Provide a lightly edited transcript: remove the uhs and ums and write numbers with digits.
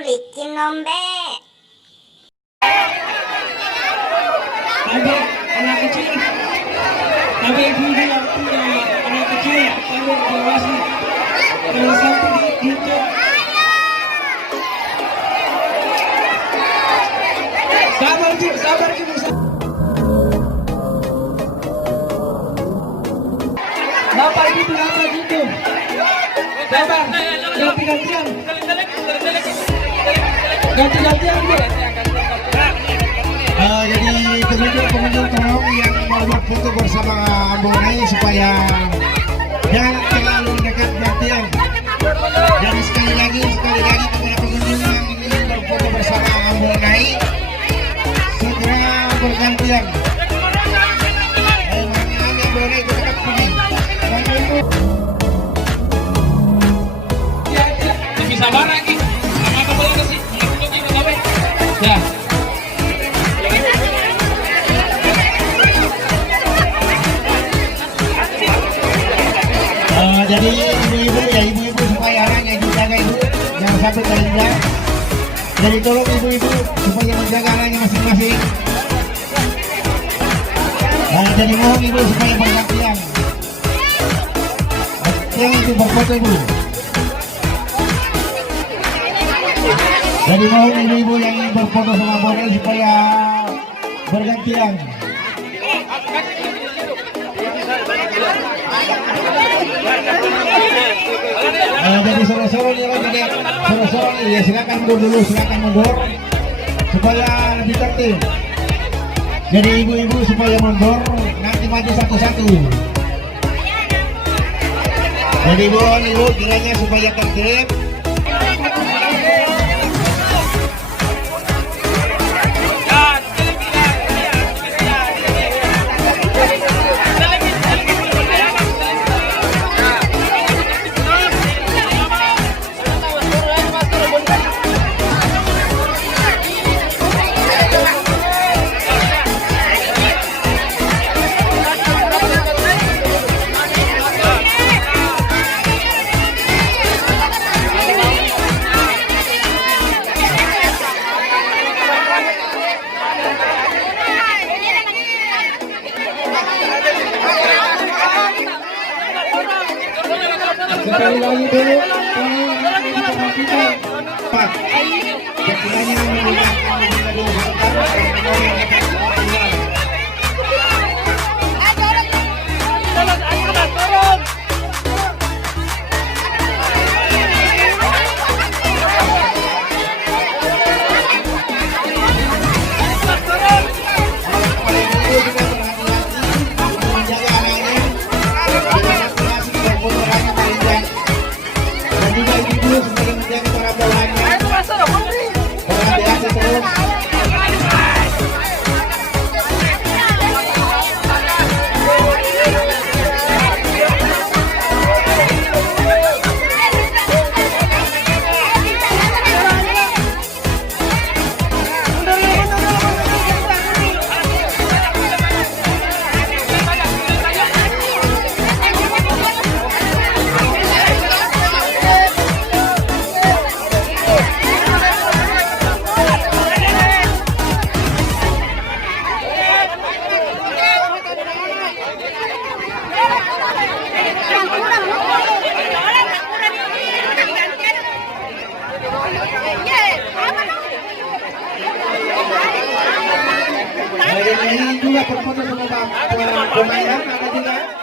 bikin nombe. Ada anak kecil, ada ibu-ibu yang punya anak kecil, ada dewasa, kalau sampai gitu. Sabar Ji, sabar Ji. Bapak Ibu kenapa gitu? Sabar, ganti-gantian. Ganti-gantian Bu. Jadi pengunjung tolong yang mau buat foto bersama Bonai supaya jangan terlalu dekat gantian. Dan sekali lagi kepada pengunjung yang ingin berfoto bersama Bonai segera bergantian. Ambil Bonai ke dekat sini. Bisa barang lagi. Apa boleh kasih? Ya. Jadi ibu-ibu supaya anaknya dijaga ibu, jangan sampai terhindar. Jadi tolong ibu-ibu supaya menjaga anaknya masing-masing. Jadi mohon ibu supaya bergantian. Yang itu berfoto ibu. Jadi mohon ibu-ibu yang ingin berfoto sama Bonai supaya bergantian. Jadi sore-sore ya silakan mundur supaya lebih tertib. Jadi ibu-ibu supaya mundur, nanti maju satu-satu. Jadi ibu kiranya supaya tertib. Sekali lagi dulu, tolong diperhatikan. Pak, sekiranya menggunakan ini juga berfoto sama pemain ada juga.